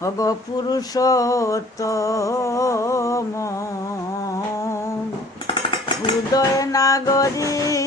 হব পুরুষোত্তম উদয় নাগরী